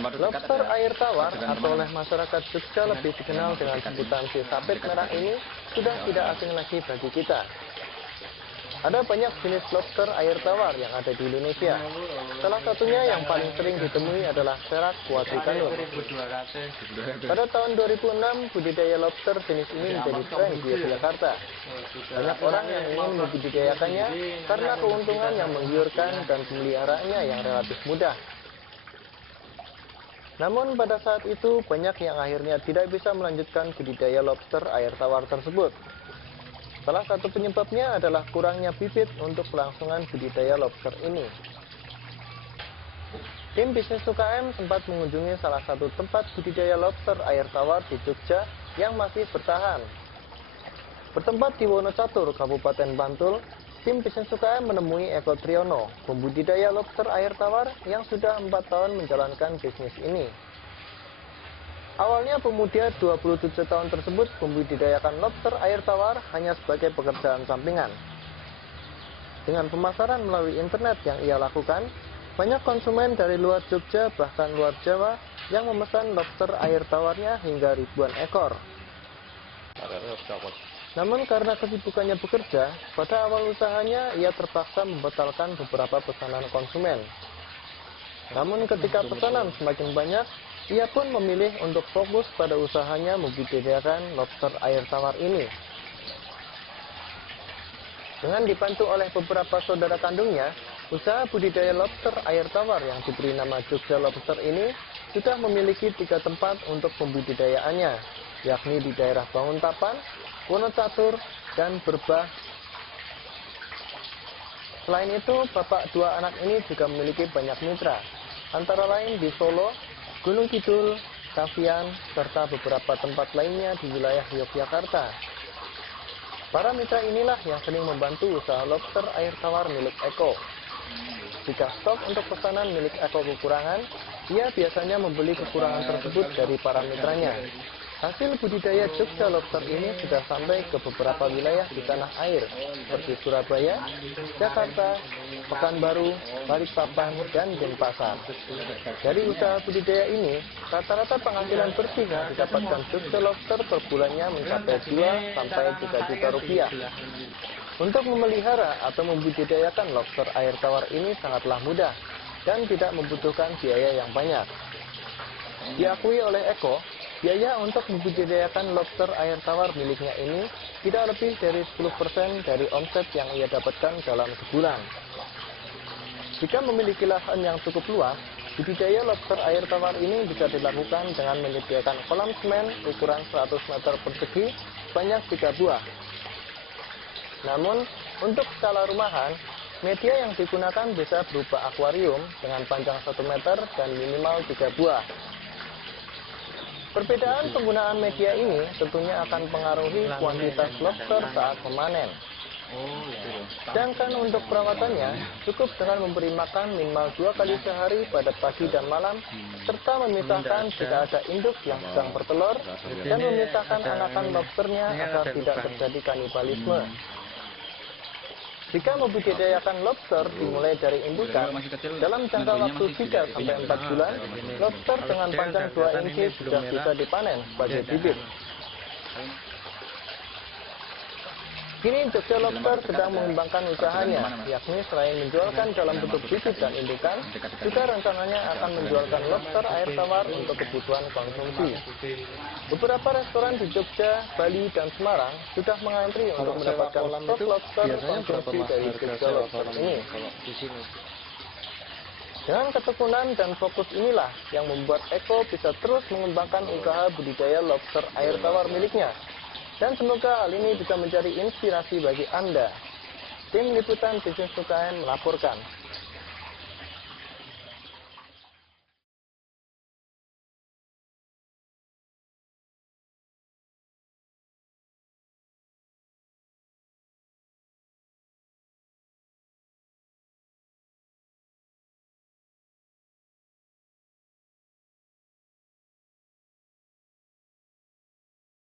Lobster air tawar atau oleh masyarakat Jogja lebih dikenal dengan sebutan si sapit merah ini sudah tidak asing lagi bagi kita. Ada banyak jenis lobster air tawar yang ada di Indonesia. Salah satunya yang paling sering ditemui adalah serak quadricanum. Pada tahun 2006, budidaya lobster jenis ini menjadi tren di Yogyakarta. Banyak orang yang ingin membudidayakannya karena keuntungan yang menggiurkan dan pemeliharaannya yang relatif mudah. Namun pada saat itu banyak yang akhirnya tidak bisa melanjutkan budidaya lobster air tawar tersebut. Salah satu penyebabnya adalah kurangnya bibit untuk kelangsungan budidaya lobster ini. Tim bisnis UKM sempat mengunjungi salah satu tempat budidaya lobster air tawar di Jogja yang masih bertahan. Bertempat di Wonocatur, Kabupaten Bantul, tim bisnis UKM menemui Eko Triyono, pembudidaya lobster air tawar yang sudah 4 tahun menjalankan bisnis ini. Awalnya pemuda 27 tahun tersebut membudidayakan lobster air tawar hanya sebagai pekerjaan sampingan. Dengan pemasaran melalui internet yang ia lakukan, banyak konsumen dari luar Jogja bahkan luar Jawa yang memesan lobster air tawarnya hingga ribuan ekor. Namun karena kesibukannya bekerja, pada awal usahanya ia terpaksa membatalkan beberapa pesanan konsumen. Namun ketika pesanan semakin banyak, ia pun memilih untuk fokus pada usahanya membudidayakan lobster air tawar ini. Dengan dibantu oleh beberapa saudara kandungnya, usaha budidaya lobster air tawar yang diberi nama Jogja Lobster ini sudah memiliki 3 tempat untuk pembudidayaannya, yakni di daerah Banguntapan, Wonocatur, dan Berbah. Selain itu, bapak 2 anak ini juga memiliki banyak mitra, antara lain di Solo, Gunung Kidul, Kavian, serta beberapa tempat lainnya di wilayah Yogyakarta. Para mitra inilah yang sering membantu usaha lobster air tawar milik Eko. Jika stok untuk pesanan milik Eko kekurangan, ia biasanya membeli kekurangan tersebut dari para mitranya. Hasil budidaya Jogja Lobster ini sudah sampai ke beberapa wilayah di tanah air, seperti Surabaya, Jakarta, Pekanbaru, Balikpapan, dan Denpasar. Dari usaha budidaya ini, rata-rata penghasilan bersih yang didapatkan Jogja Lobster per bulannya mencapai 2 sampai 3 juta rupiah. Untuk memelihara atau membudidayakan lobster air tawar ini sangatlah mudah dan tidak membutuhkan biaya yang banyak. Diakui oleh Eko, biaya untuk membudidayakan lobster air tawar miliknya ini tidak lebih dari 10% dari omset yang ia dapatkan dalam sebulan. Jika memiliki lahan yang cukup luas, budidaya lobster air tawar ini bisa dilakukan dengan menyediakan kolam semen ukuran 100 meter persegi sebanyak 3 buah. Namun, untuk skala rumahan, media yang digunakan bisa berupa akuarium dengan panjang 1 meter dan minimal 3 buah. Perbedaan penggunaan media ini tentunya akan mempengaruhi kuantitas lobster saat memanen. Sedangkan untuk perawatannya, cukup dengan memberi makan minimal 2 kali sehari pada pagi dan malam, serta memisahkan jika ada induk yang sedang bertelur, dan memisahkan anakan lobsternya agar tidak terjadi kanibalisme. Jika membudidayakan lobster dimulai dari indukan, dalam jangka waktu 3-4 bulan, lobster dengan panjang 2 inci sudah bisa dipanen sebagai bibit. Kini Jogja Lobster sedang mengembangkan usahanya, yakni selain menjualkan dalam bentuk bibit dan indukan, juga rencananya akan menjualkan lobster air tawar untuk kebutuhan konsumsi. Beberapa restoran di Jogja, Bali, dan Semarang sudah mengantri untuk mendapatkan stok lobster konsumsi dari Jogja Lobster ini. Dengan ketekunan dan fokus inilah yang membuat Eko bisa terus mengembangkan usaha budidaya lobster air tawar miliknya. Dan semoga hal ini bisa menjadi inspirasi bagi Anda. Tim Liputan Bisnis UKM melaporkan.